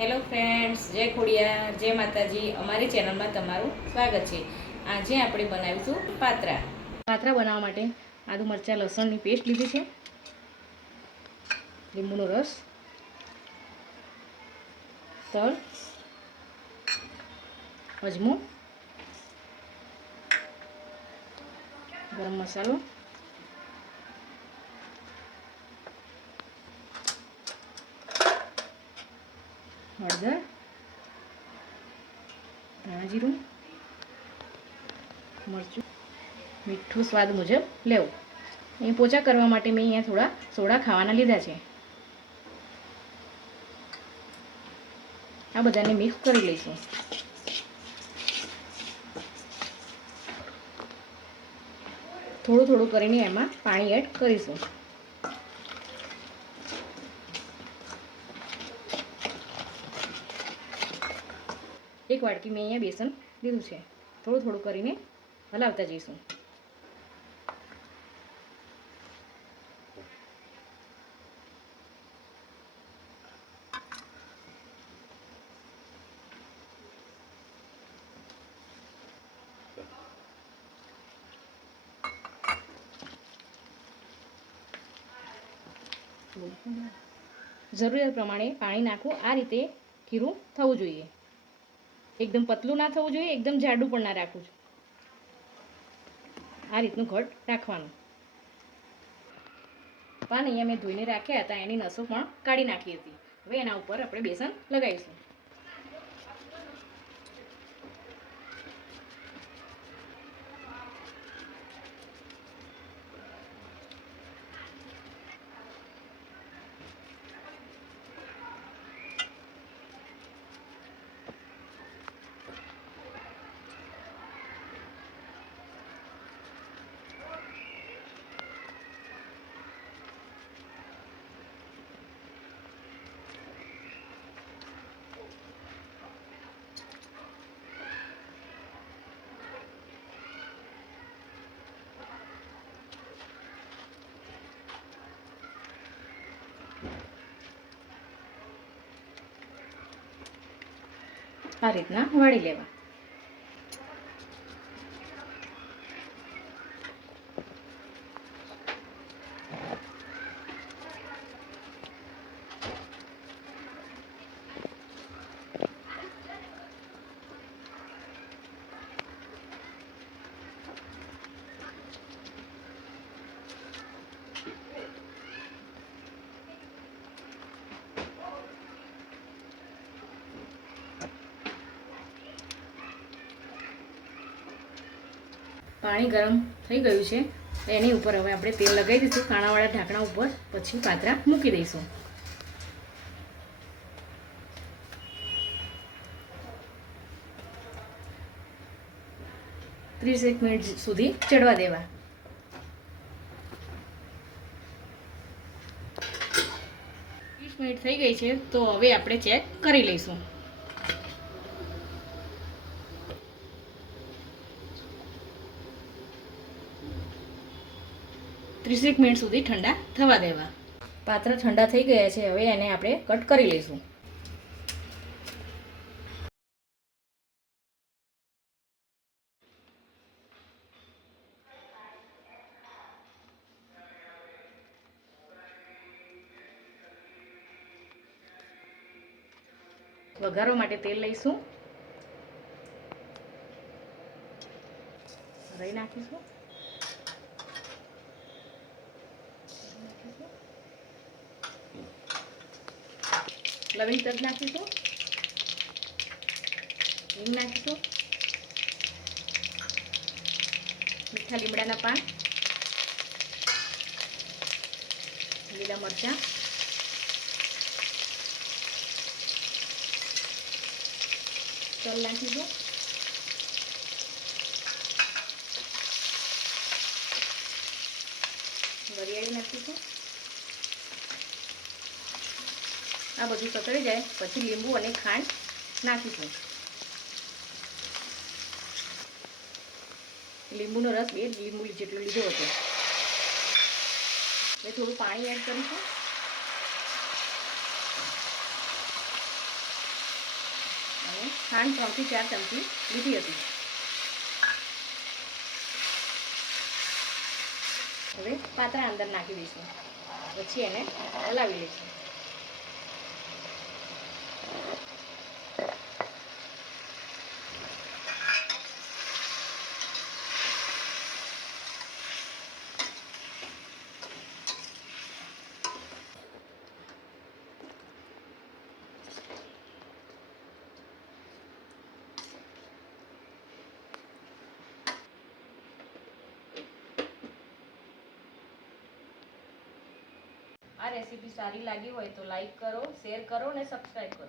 Hello friends, જય ખોડિયાર, જય માતાજી. અમારી ચેનલમાં તમારું સ્વાગત છે. આજે આપણે બનાવીશું પાત્રા. પાત્રા બનાવવા માટે આદુ મરચાં લસણની પેસ્ટ લીધી છે, લીંબુનો રસ, તલ, અજમો, ગરમ મસાલો, હળદર, ધાણા જીરું, મરચું, મીઠું સ્વાદ મુજબ લેવું. અહીં પોચા કરવા માટે મેં અહીંયા થોડા સોડા ખાવાના લીધા છે. આ બધાને મિક્સ કરી લઈશું. થોડું થોડું કરીને એમાં પાણી એડ કરીશું. એક વાટકી મેં અહીંયા બેસન લીધું છે. થોડું થોડું કરીને હલાવતા જઈશું. જરૂરિયાત પ્રમાણે પાણી નાખવું. આ રીતે ખીરું થવું જોઈએ. એકદમ પતલું ના થવું જોઈએ, એકદમ જાડું પણ ના રાખવું જોઈએ. આ રીતનું ઘટ રાખવાનું. પાન અહીંયા મેં ધોઈને રાખ્યા હતા, એની નસો પણ કાઢી નાખી હતી. હવે એના ઉપર આપણે બેસન લગાવીશું. આ રીતના વાળી લેવા. પાણી ગરમ થઈ ગયું છે. એની ઉપર હવે આપણે તેલ લગાવી દઈશું કાણાવાળા ઢાંકણા ઉપર. પછી પાત્રા મૂકી દઈશું. 30 મિનિટ સુધી ચડવા દેવા. 30 મિનિટ થઈ ગઈ છે, તો હવે આપણે ચેક કરી લઈશું. ત્રીસેક મિનિટ સુધી ઠંડા થવા દેવા. પાત્રા ઠંડા થઈ ગયા છે. હવે એને આપણે કટ કરી લઈશું. વઘારવા માટે તેલ લઈશું. રાઈ નાખીશું. લવિંગ તજ નાખીશું. હિંગ નાખીશું. મીઠા લીમડાના પાન, લીલા મરચાં, તલ નાખીશું. વરિયાળી નાખીશું. આ બધું સતળી જાય પછી લીંબુ અને ખાંડ નાખીશું. લીંબુનો રસ 2 લીંબુ જેટલો લીધો હતો. હવે થોડું પાણી એડ કરીશું. ખાંડ 3 થી 4 ચમચી લીધી હતી. હવે પાત્રા અંદર નાખી દઈશું, પછી એને હલાવી લઈશું. આ રેસીપી સારી લાગી હોય તો લાઈક કરો, શેર કરો અને સબસ્ક્રાઈબ કરો.